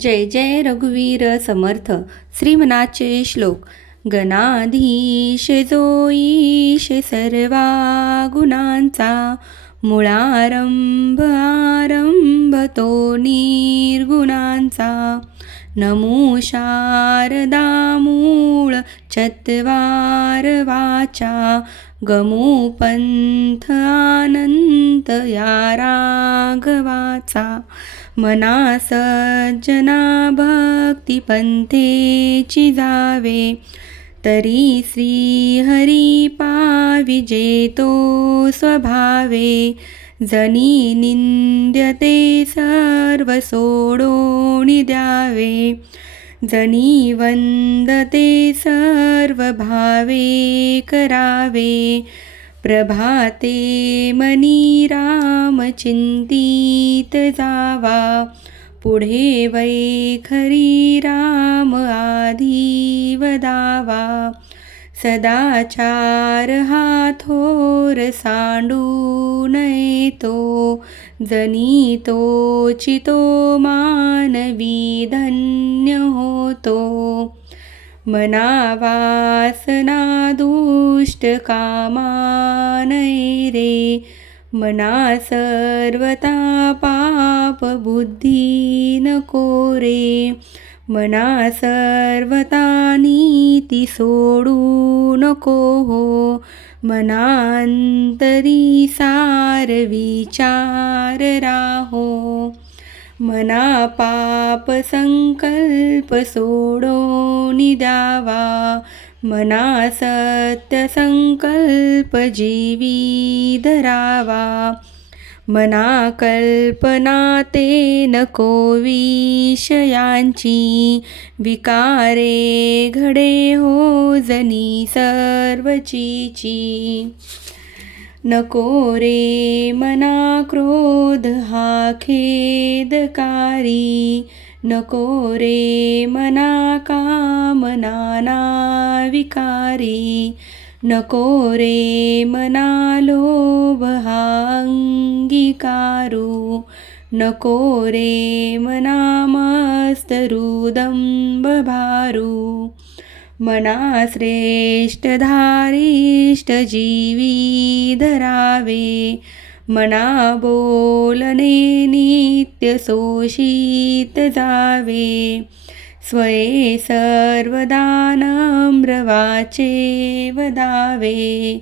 जय जय रघुवीर समर्थ. श्रीमनाचे श्लोक. गणाधीश जो ईश सर्वा गुणांचा, मुळारंभ आरंभ तो निर्गुणांचा. नमो शारदा मूळ चत्वार वाचा, गमो पंथ अनंत या राघवाचा. मना सज्जना भक्ती पंथेची जावे, तरी श्री हरी पावी जेतो स्वभावे. जनी निंद्यते सर्व सोडोनी द्यावे, जनी वंदते सर्व भावे करावे. प्रभाते मनी राम चिंतित जावा, पुढे वैखरी राम आधी वदावा. सदाचार हा थोर सांडू नये तो, जनी तोचितो मानवी धन्य होतो. मना वासना दुष्ट कामा नये रे, मना सर्वता पाप बुद्धी नको रे. मना सर्वता नीती सोडू नको हो, मनांतरी सार विचार राहो. मना पाप संकल्प सोडोनी द्यावा, मना सत्य संकल्प जीवी धरावा. मना कल्पना ते नको विषयांची, विकारे घडे हो जनी सर्वचीची. नको रे मना क्रोध हा खेदकारी, नको रे मना कामना विकारी. नको रे मना लोभ हा अंगीकारू, नको रे मना मत्सरू दंभ भारू. मना श्रेष्ठ धारिष्ठ जीवी धरावे, मना बोलणे नित्य शोषित जावे. स्वये सर्वदा नम्र वाचे वदावे,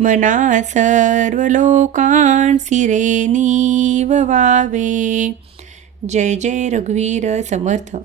मना सर्व लोकांसी रे निववावे. जय जय रघुवीर समर्थ.